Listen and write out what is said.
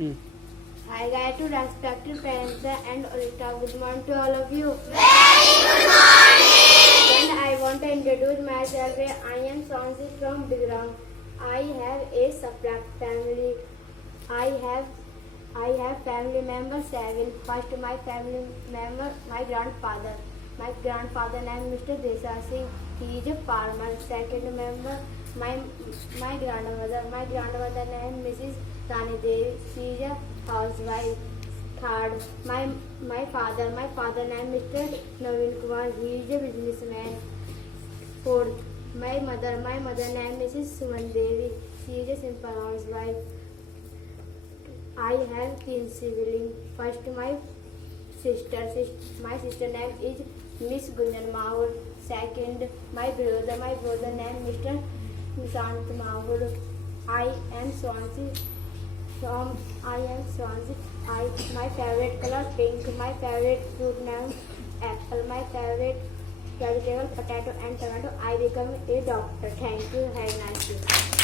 Hi guys, to respected parents and Olita, good morning to all of you. And I want to introduce myself. I am Shivanshi from Bigram. I have a separate family. I have family members 7. First, my family member, my grandfather. My grandfather name Mr. Desasi. He is a farmer. Second member, my grandmother. My grandmother name Mrs. Rani Devi. She is a housewife. Third, my father name Mr. Naveen Kumar. He is a businessman. Fourth, my mother name Mrs. Suman Devi. She is a simple housewife. I have 3 siblings. First, my sister name is Miss Gunjan Mahul. Second, my brother name Mr. Nishant Mahul. I am Swansea. My favorite color pink. My favorite fruit name apple. My favorite vegetable potato and tomato. I become a doctor. Thank you. Have a nice day.